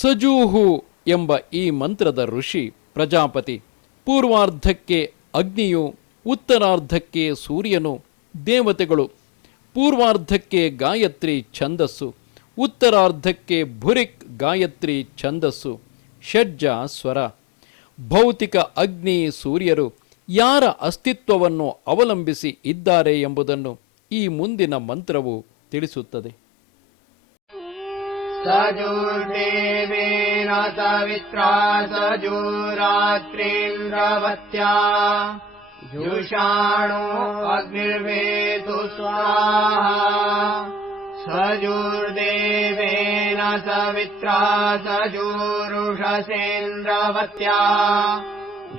ಸಜೂಹು ಎಂಬ ಈ ಮಂತ್ರದ ಋಷಿ ಪ್ರಜಾಪತಿ ಪೂರ್ವಾರ್ಧಕ್ಕೆ ಅಗ್ನಿಯು, ಉತ್ತರಾರ್ಧಕ್ಕೆ ಸೂರ್ಯನು, ದೇವತೆಗಳು, ಪೂರ್ವಾರ್ಧಕ್ಕೆ ಗಾಯತ್ರಿ ಛಂದಸ್ಸು, ಉತ್ತರಾರ್ಧಕ್ಕೆ ಭುರಿಕ್ ಗಾಯತ್ರಿ ಛಂದಸ್ಸು, ಷಡ್ಜ ಸ್ವರ. ಭೌತಿಕ ಅಗ್ನಿ ಸೂರ್ಯರು ಯಾರ ಅಸ್ತಿತ್ವವನ್ನು ಅವಲಂಬಿಸಿ ಇದ್ದಾರೆ ಎಂಬುದನ್ನು ಈ ಮುಂದಿನ ಮಂತ್ರವು ತಿಳಿಸುತ್ತದೆ. सजुर्देवेन सवित्रा सजुरात्रीन्द्रवत्या जुषाणो अग्निर्वेतु स्वाहा सजुर्देवेन सवित्रा सजुरुषसेन्द्रवत्या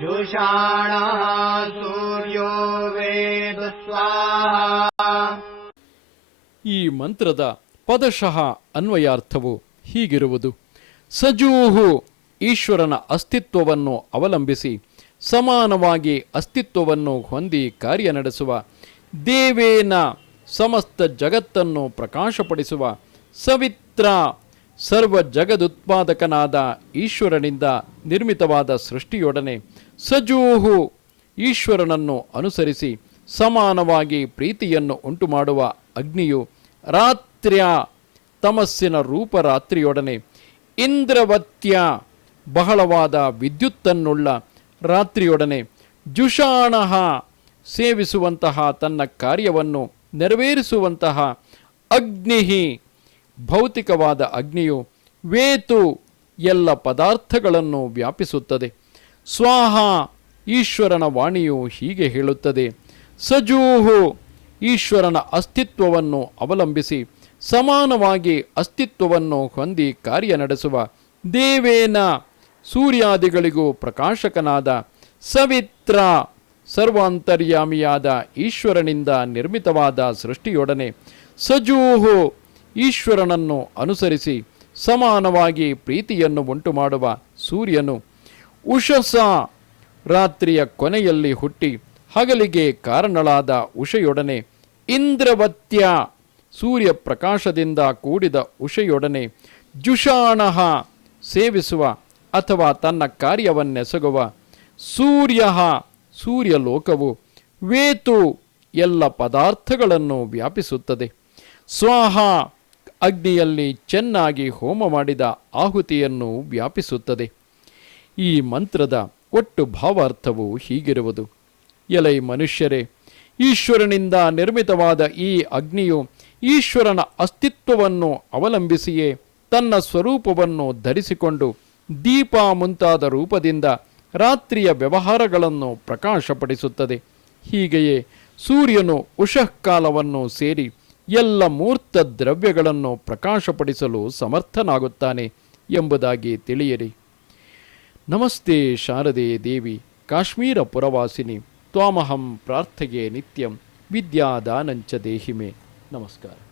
जुषाणः सूर्यो वेदु स्वाहा ಈ ಮಂತ್ರದ ಪದಶಃ ಅನ್ವಯಾರ್ಥವು ಹೀಗಿರುವುದು. ಸಜೂಹು ಈಶ್ವರನ ಅಸ್ತಿತ್ವವನ್ನು ಅವಲಂಬಿಸಿ, ಸಮಾನವಾಗಿ ಅಸ್ತಿತ್ವವನ್ನು ಹೊಂದಿ ಕಾರ್ಯ ನಡೆಸುವ, ದೇವೇನ ಸಮಸ್ತ ಜಗತ್ತನ್ನು ಪ್ರಕಾಶಪಡಿಸುವ ಸವಿತ್ರ ಸರ್ವ ಜಗದುತ್ಪಾದಕನಾದ ಈಶ್ವರನಿಂದ ನಿರ್ಮಿತವಾದ ಸೃಷ್ಟಿಯೊಡನೆ ಸಜೂಹು ಈಶ್ವರನನ್ನು ಅನುಸರಿಸಿ ಸಮಾನವಾಗಿ ಪ್ರೀತಿಯನ್ನು ಉಂಟುಮಾಡುವ ಅಗ್ನಿಯು ರಾತ್ರ್ಯ ತಮಸ್ಸಿನ ರೂಪರಾತ್ರಿಯೊಡನೆ ಇಂದ್ರವತ್ಯ ಬಹಳವಾದ ವಿದ್ಯುತ್ತನ್ನುಳ್ಳ ರಾತ್ರಿಯೊಡನೆ ಜುಷಾಣಃ ಸೇವಿಸುವಂತಹ ತನ್ನ ಕಾರ್ಯವನ್ನು ನೆರವೇರಿಸುವಂತಹ ಅಗ್ನಿಹಿ ಭೌತಿಕವಾದ ಅಗ್ನಿಯು ವೇತು ಎಲ್ಲ ಪದಾರ್ಥಗಳನ್ನು ವ್ಯಾಪಿಸುತ್ತದೆ. ಸ್ವಾಹ, ಈಶ್ವರನ ವಾಣಿಯು ಹೀಗೆ ಹೇಳುತ್ತದೆ. ಸಜೂಹು, ಈಶ್ವರನ ಅಸ್ತಿತ್ವವನ್ನು ಅವಲಂಬಿಸಿ ಸಮಾನವಾಗಿ ಅಸ್ತಿತ್ವವನ್ನು ಹೊಂದಿ ಕಾರ್ಯ ನಡೆಸುವ ದೇವೇನ ಸೂರ್ಯಾದಿಗಳಿಗೂ ಪ್ರಕಾಶಕನಾದ ಸವಿತ್ರ ಸರ್ವಾಂತರ್ಯಾಮಿಯಾದ ಈಶ್ವರನಿಂದ ನಿರ್ಮಿತವಾದ ಸೃಷ್ಟಿಯೊಡನೆ ಸಜೂಹು ಈಶ್ವರನನ್ನು ಅನುಸರಿಸಿ ಸಮಾನವಾಗಿ ಪ್ರೀತಿಯನ್ನು ಉಂಟುಮಾಡುವ ಸೂರ್ಯನು ಉಷಸ ರಾತ್ರಿಯ ಕೊನೆಯಲ್ಲಿ ಹುಟ್ಟಿ ಹಗಲಿಗೆ ಕಾರಣಳಾದ ಉಷೆಯೊಡನೆ ಇಂದ್ರವತ್ಯ ಸೂರ್ಯ ಪ್ರಕಾಶದಿಂದ ಕೂಡಿದ ಉಷೆಯೊಡನೆ ಜುಷಾಣಃ ಸೇವಿಸುವ ಅಥವಾ ತನ್ನ ಕಾರ್ಯವನ್ನೆಸಗುವ ಸೂರ್ಯ ಸೂರ್ಯಲೋಕವು ವೇತು ಎಲ್ಲ ಪದಾರ್ಥಗಳನ್ನು ವ್ಯಾಪಿಸುತ್ತದೆ. ಸ್ವಾಹ ಅಗ್ನಿಯಲ್ಲಿ ಚೆನ್ನಾಗಿ ಹೋಮ ಮಾಡಿದ ಆಹುತಿಯನ್ನು ವ್ಯಾಪಿಸುತ್ತದೆ. ಈ ಮಂತ್ರದ ಒಟ್ಟು ಭಾವಾರ್ಥವು ಹೀಗಿರುವುದು. ಎಲೈ ಮನುಷ್ಯರೇ, ಈಶ್ವರನಿಂದ ನಿರ್ಮಿತವಾದ ಈ ಅಗ್ನಿಯು ಈಶ್ವರನ ಅಸ್ತಿತ್ವವನ್ನು ಅವಲಂಬಿಸಿಯೇ ತನ್ನ ಸ್ವರೂಪವನ್ನು ಧರಿಸಿಕೊಂಡು ದೀಪ ಮುಂತಾದ ರೂಪದಿಂದ ರಾತ್ರಿಯ ವ್ಯವಹಾರಗಳನ್ನು ಪ್ರಕಾಶಪಡಿಸುತ್ತದೆ. ಹೀಗೆಯೇ ಸೂರ್ಯನು ಉಷಃಕಾಲವನ್ನು ಸೇರಿ ಎಲ್ಲ ಮೂರ್ತ ದ್ರವ್ಯಗಳನ್ನು ಪ್ರಕಾಶಪಡಿಸಲು ಸಮರ್ಥನಾಗುತ್ತಾನೆ ಎಂಬುದಾಗಿ ತಿಳಿಯಿರಿ. ನಮಸ್ತೆ ಶಾರದೆ ದೇವಿ, ಕಾಶ್ಮೀರ ಪುರವಾಸಿನಿ, ತ್ವಾಮಹಂ ಪ್ರಾರ್ಥೆಗೆ ನಿತ್ಯಂ, ವಿದ್ಯಾದಾನಂಚ ದೇಹಿಮೆ. नमस्कार